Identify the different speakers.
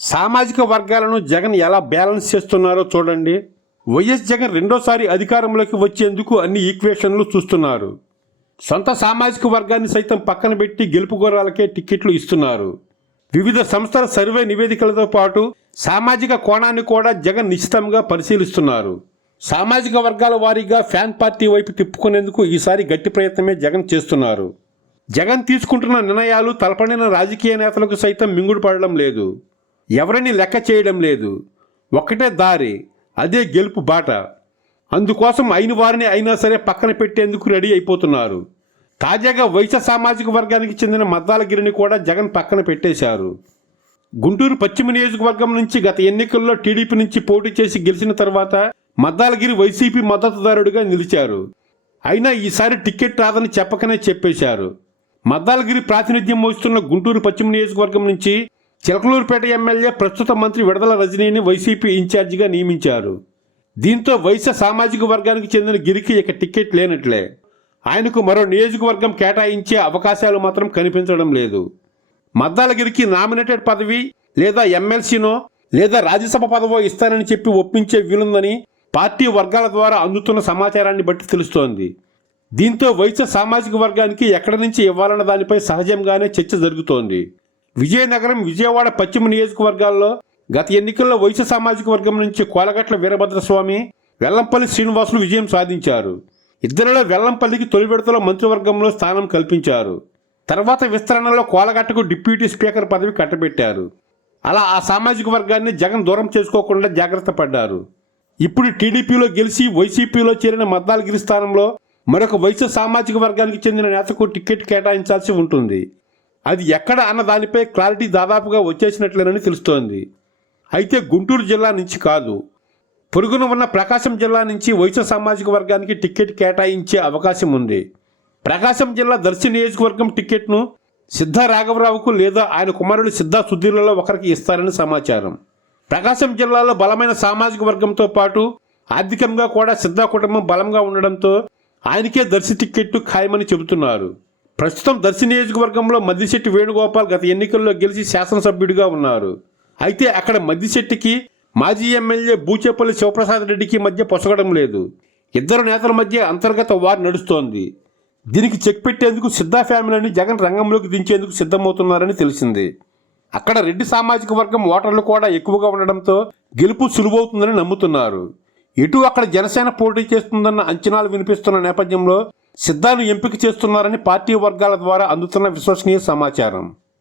Speaker 1: సామాజిక వర్గాలను జగన్ ఎలా బ్యాలెన్స్ చేస్తున్నారో చూడండి. వైఎస్ జగన్ రెండోసారి అధికారంలోకి వచ్చేందుకు అన్ని ఈక్వేషన్లు చూస్తున్నారు. సొంత సామాజిక వర్గాన్ని సైతం పక్కన పెట్టి గెలుపు టిక్కెట్లు ఇస్తున్నారు. వివిధ సంస్థల సర్వే నివేదికలతో పాటు సామాజిక కోణాన్ని కూడా జగన్ నిశ్చితంగా పరిశీలిస్తున్నారు. సామాజిక వర్గాల వారీగా ఫ్యాన్ పార్టీ వైపు తిప్పుకునేందుకు ఈసారి గట్టి ప్రయత్నమే జగన్ చేస్తున్నారు. జగన్ తీసుకుంటున్న నిర్ణయాలు తలపడిన రాజకీయ నేతలకు సైతం మింగుడు పడడం లేదు. ఎవరిని లెక్క చేయడం లేదు. ఒక్కటే దారి అదే గెలుపు బాట. అందుకోసం అయిన వారిని అయినా సరే పక్కన పెట్టేందుకు రెడీ అయిపోతున్నారు. తాజాగా వైశ్య సామాజిక వర్గానికి చెందిన మద్దాలగిరిని కూడా జగన్ పక్కన పెట్టేశారు. గుంటూరు పశ్చిమ నియోజకవర్గం నుంచి గత ఎన్నికల్లో టీడీపీ నుంచి పోటీ చేసి గెలిచిన తర్వాత మద్దాలగిరి వైసీపీ మద్దతుదారుడిగా నిలిచారు. అయినా ఈసారి టికెట్ రాదని చెప్పకనే చెప్పేశారు. మద్దాలగిరి ప్రాతినిధ్యం వహిస్తున్న గుంటూరు పశ్చిమ నియోజకవర్గం నుంచి చిలకలూరుపేట ఎమ్మెల్యే ప్రస్తుత మంత్రి విడదల రజనీని వైసీపీ ఇన్ఛార్జిగా నియమించారు. దీంతో వైశ్య సామాజిక వర్గానికి చెందిన గిరికి ఇక టికెట్ లేనట్లే. ఆయనకు మరో నియోజకవర్గం కేటాయించే అవకాశాలు మాత్రం కనిపించడం లేదు. మద్దాలగిరికి నామినేటెడ్ పదవి లేదా ఎమ్మెల్సీనో లేదా రాజ్యసభ పదవో ఇస్తానని చెప్పి ఒప్పించే వీలుందని పార్టీ వర్గాల ద్వారా అందుతున్న సమాచారాన్ని బట్టి తెలుస్తోంది. దీంతో వైశ్య సామాజిక వర్గానికి ఎక్కడి నుంచి ఇవ్వాలన్న దానిపై సహజంగానే చర్చ జరుగుతోంది. విజయనగరం విజయవాడ పశ్చిమ నియోజకవర్గాల్లో గత ఎన్నికల్లో వైశ్య సామాజిక వర్గం నుంచి కోలగట్ల వీరభద్రస్వామి వెల్లంపల్లి శ్రీనివాసులు విజయం సాధించారు. ఇద్దరిలో వెల్లంపల్లికి తొలి విడతలో మంత్రివర్గంలో స్థానం కల్పించారు. తర్వాత విస్తరణలో కోలగట్టకు డిప్యూటీ స్పీకర్ పదవి కట్టబెట్టారు. అలా ఆ సామాజిక వర్గాన్ని జగన్ దూరం చేసుకోకుండా జాగ్రత్త పడ్డారు. ఇప్పుడు టీడీపీలో గెలిచి వైసీపీలో చేరిన మద్దాలగిరి స్థానంలో మరొక వైశ్య సామాజిక వర్గానికి చెందిన నేతకు టికెట్ కేటాయించాల్సి ఉంటుంది. అది ఎక్కడ అన్న దానిపై క్లారిటీ దాదాపుగా వచ్చేసినట్లేనని తెలుస్తోంది. అయితే గుంటూరు జిల్లా నుంచి కాదు పొరుగున ఉన్న ప్రకాశం జిల్లా నుంచి వైశ్య సామాజిక వర్గానికి టికెట్ కేటాయించే అవకాశం ఉంది. ప్రకాశం జిల్లా దర్శి నియోజకవర్గం టికెట్ను సిద్ధా రాఘవరావుకు లేదా ఆయన కుమారుడు సిద్ధా సుధీర్లలో ఒకరికి ఇస్తారని సమాచారం. ప్రకాశం జిల్లాలో బలమైన సామాజిక వర్గంతో పాటు ఆర్థికంగా కూడా సిద్ధా కుటుంబం బలంగా ఉండడంతో ఆయనకే దర్శి టిక్కెట్టు ఖాయమని చెబుతున్నారు. ప్రస్తుతం దర్శి నియోజకవర్గంలో మద్దిశెట్టి వేణుగోపాల్ గత ఎన్నికల్లో గెలిచి శాసనసభ్యుడిగా ఉన్నారు. అయితే అక్కడ మద్దిశెట్టికి మాజీ ఎమ్మెల్యే బూచేపల్లి శివప్రసాద్ రెడ్డికి మధ్య పొసగడం లేదు. ఇద్దరు నేతల మధ్య అంతర్గత వార్ నడుస్తోంది. దీనికి చెక్ పెట్టేందుకు సిద్ధా ఫ్యామిలీని జగన్ రంగంలోకి దించేందుకు సిద్ధమవుతున్నారని తెలిసింది. అక్కడ రెడ్డి సామాజిక వర్గం ఓటర్లు కూడా ఎక్కువగా ఉండడంతో గెలుపు సులువవుతుందని నమ్ముతున్నారు. ఇటు అక్కడ జనసేన పోటీ చేస్తుందన్న అంచనాలు వినిపిస్తున్న నేపథ్యంలో సిద్ధాను ఎంపిక చేస్తున్నారని పార్టీ వర్గాల ద్వారా అందుతున్న విశ్వసనీయ సమాచారం.